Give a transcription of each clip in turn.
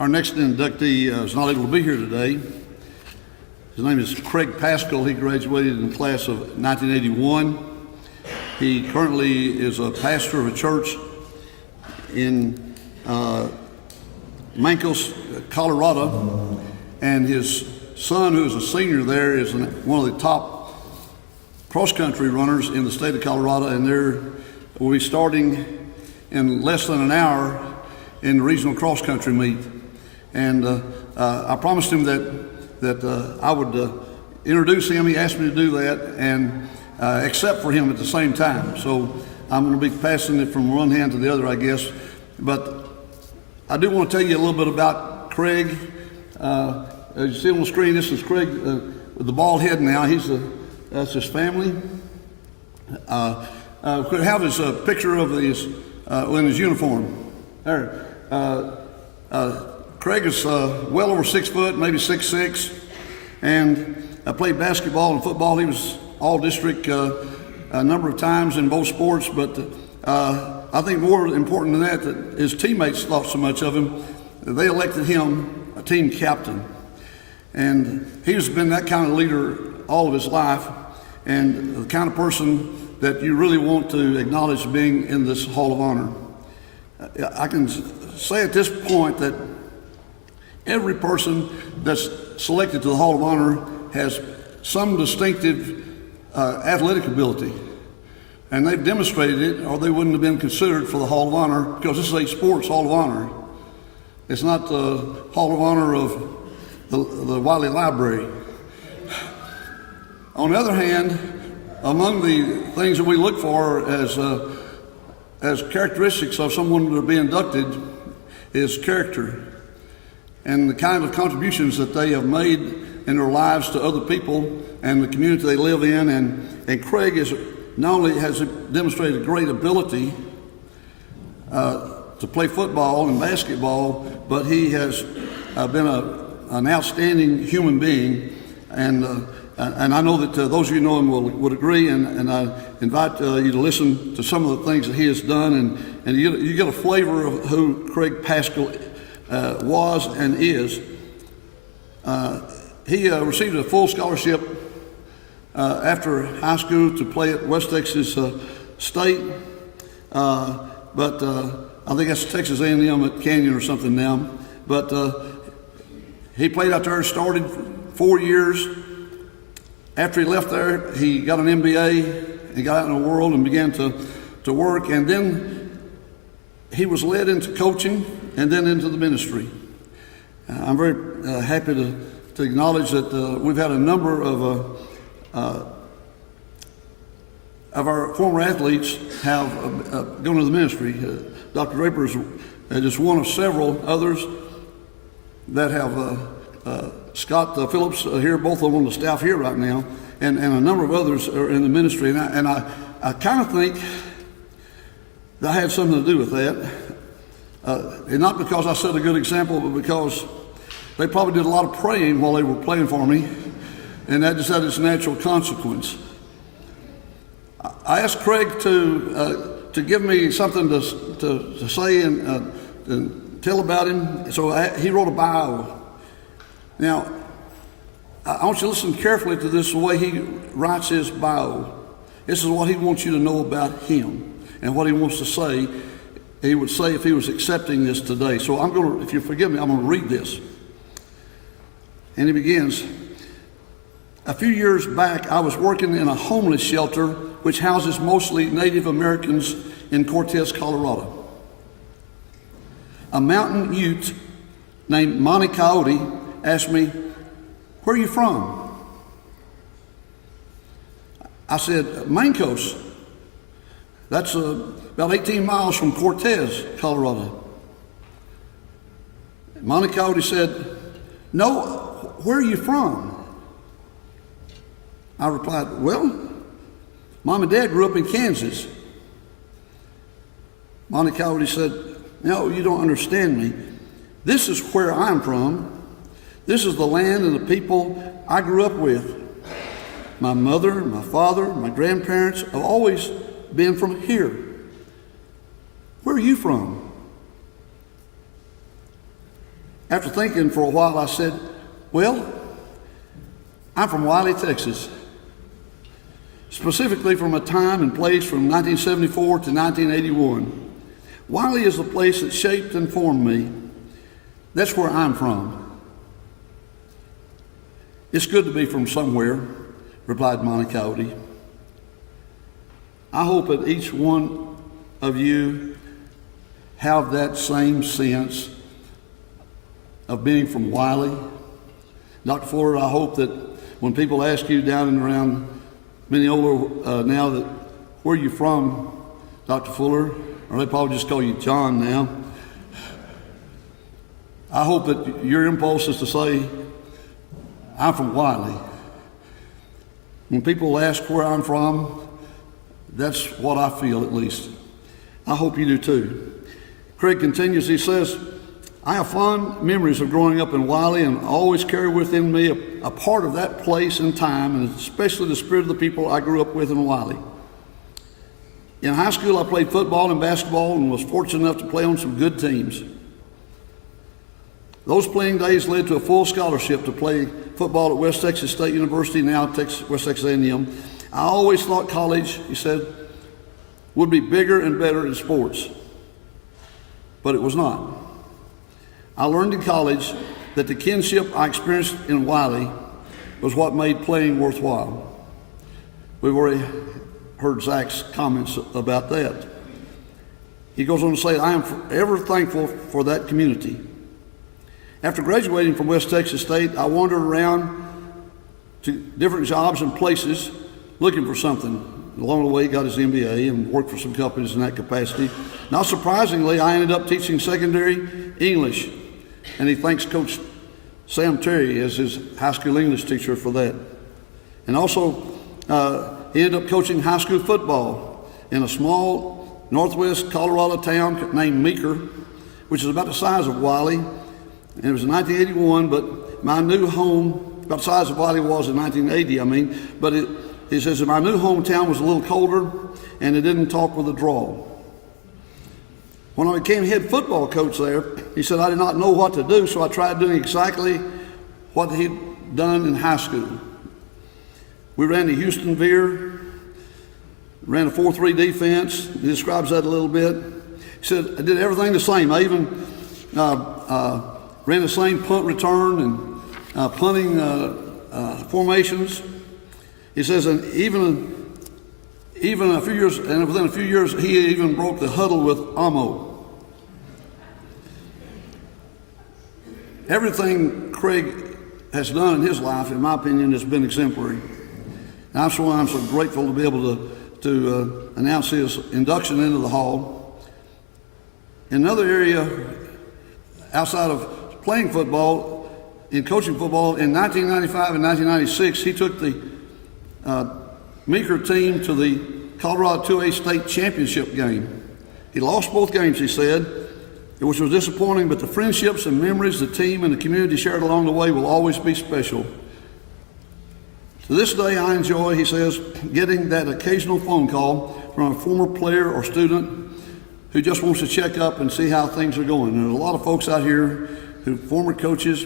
Our next inductee is not able to be here today. His name is Craig Paschal. He graduated in the class of 1981. He currently is a pastor of a church in Mancos, Colorado, and his son, who is a senior there, is one of the top cross-country runners in the state of Colorado, and will be starting in less than an hour in the regional cross-country meet. And I promised him that I would introduce him. He asked me to do that and accept for him at the same time. So I'm going to be passing it from one hand to the other, I guess. But I do want to tell you a little bit about Craig. As you see on the screen, this is Craig with the bald head now. That's his family. Could have his picture of his in his uniform. There. Craig is well over 6 foot, maybe 6'6", and played basketball and football. He was all-district a number of times in both sports, but I think more important than that his teammates thought so much of him, they elected him a team captain. And he's been that kind of leader all of his life, and the kind of person that you really want to acknowledge being in this Hall of Honor. I can say at this point that every person that's selected to the Hall of Honor has some distinctive athletic ability, and they've demonstrated it, or they wouldn't have been considered for the Hall of Honor, because this is a sports Hall of Honor. It's not the Hall of Honor of the Wiley Library. On the other hand, among the things that we look for as characteristics of someone to be inducted is character and the kind of contributions that they have made in their lives to other people and the community they live in. And Craig not only has demonstrated great ability to play football and basketball, but he has been an outstanding human being. And I know that those of you who know him would agree, and I invite you to listen to some of the things that he has done, and you get a flavor of who Craig Paschal was and is. He received a full scholarship after high school to play at West Texas State, but I think that's Texas A&M at Canyon or something now. But he played out there, started 4 years. After he left there, he got an MBA, he got out in the world and began to work, and then he was led into coaching and then into the ministry. I'm very happy to acknowledge that we've had a number of our former athletes have gone to the ministry. Dr. Draper is just one of several others that have Scott Phillips here, both of them on the staff here right now, and a number of others are in the ministry. And I kind of think that I had something to do with that. And not because I set a good example, but because they probably did a lot of praying while they were playing for me, and that just had its natural consequence. I asked Craig to give me something to say and tell about him, so he wrote a bio. Now, I want you to listen carefully to this, the way he writes his bio. This is what he wants you to know about him and what he wants to say. He would say if he was accepting this today. So I'm going to, if you forgive me, I'm going to read this. And he begins, a few years back, I was working in a homeless shelter which houses mostly Native Americans in Cortez, Colorado. A mountain Ute named Monty Coyote asked me, "Where are you from?" I said, "Mancos. That's about 18 miles from Cortez, Colorado." Monty Coyote said, "No, where are you from?" I replied, "Well, Mom and Dad grew up in Kansas." Monty Coyote said, "No, you don't understand me. This is where I'm from. This is the land and the people I grew up with. My mother, my father, my grandparents have always been from here. Where are you from?" After thinking for a while, I said, well, I'm from Wiley, Texas. Specifically from a time and place from 1974 to 1981. Wiley is the place that shaped and formed me. That's where I'm from. It's good to be from somewhere, replied Monte Coyote. I hope that each one of you have that same sense of being from Wiley. Dr. Fuller, I hope that when people ask you down and around Mineola now that, where are you from, Dr. Fuller? Or they probably just call you John now. I hope that your impulse is to say, I'm from Wiley. When people ask where I'm from, that's what I feel, at least. I hope you do too. Craig continues, he says, I have fond memories of growing up in Wiley and always carry within me a part of that place and time, and especially the spirit of the people I grew up with in Wiley. In high school, I played football and basketball and was fortunate enough to play on some good teams. Those playing days led to a full scholarship to play football at West Texas State University, now West Texas A&M. I always thought college, he said, would be bigger and better in sports, but it was not. I learned in college that the kinship I experienced in Wiley was what made playing worthwhile. We've already heard Zach's comments about that. He goes on to say, I am forever thankful for that community. After graduating from West Texas State, I wandered around to different jobs and places looking for something. Along the way, he got his MBA and worked for some companies in that capacity. Not surprisingly, I ended up teaching secondary English, and he thanks Coach Sam Terry as his high school English teacher for that. And also, he ended up coaching high school football in a small northwest Colorado town named Meeker, which is about the size of Wiley. And it was in 1981, but my new home, about the size of Wiley was in 1980, but he says that my new hometown was a little colder and it didn't talk with a drawl. When I became head football coach there, he said I did not know what to do, so I tried doing exactly what he'd done in high school. We ran the Houston veer, ran a 4-3 defense. He describes that a little bit. He said I did everything the same. I even ran the same punt return and punting formations. He says, and even a few years, and within a few years, he even broke the huddle with Amo. Everything Craig has done in his life, in my opinion, has been exemplary. And that's why I'm so grateful to be able to announce his induction into the Hall. In another area, outside of playing football, in coaching football, in 1995 and 1996, he took the Meeker team to the Colorado 2A state championship game. He lost both games, he said, which was disappointing, but the friendships and memories the team and the community shared along the way will always be special. To this day, I enjoy, he says, getting that occasional phone call from a former player or student who just wants to check up and see how things are going. There's a lot of folks out here who are former coaches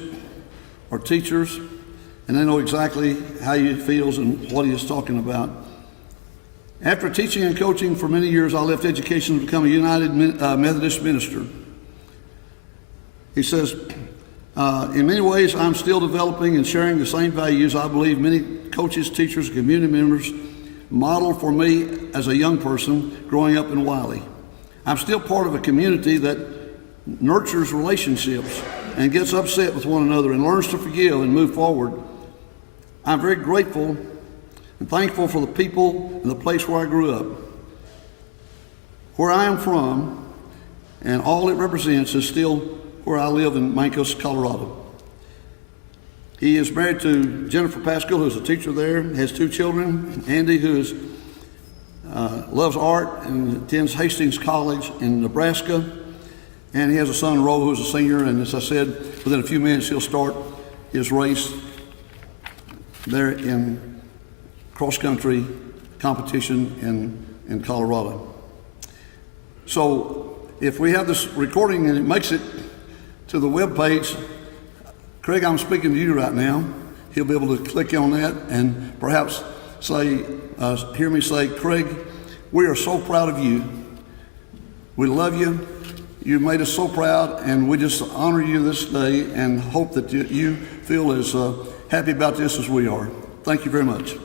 or teachers, and they know exactly how he feels and what he is talking about. After teaching and coaching for many years, I left education to become a United Methodist minister. He says, in many ways, I'm still developing and sharing the same values I believe many coaches, teachers, and community members modeled for me as a young person growing up in Wiley. I'm still part of a community that nurtures relationships and gets upset with one another and learns to forgive and move forward. I'm very grateful and thankful for the people and the place where I grew up. Where I am from and all it represents is still where I live in Mancos, Colorado. He is married to Jennifer Paschal, who's a teacher there, has 2 children. Andy, who loves art and attends Hastings College in Nebraska. And he has a son, Ro, who's a senior, and as I said, within a few minutes he'll start his race there in cross-country competition in Colorado. So if we have this recording and it makes it to the web page, Craig, I'm speaking to you right now. He'll be able to click on that and perhaps say, hear me say, Craig, we are so proud of you. We love you. You made us so proud, and we just honor you this day and hope that you feel as happy about this as we are. Thank you very much.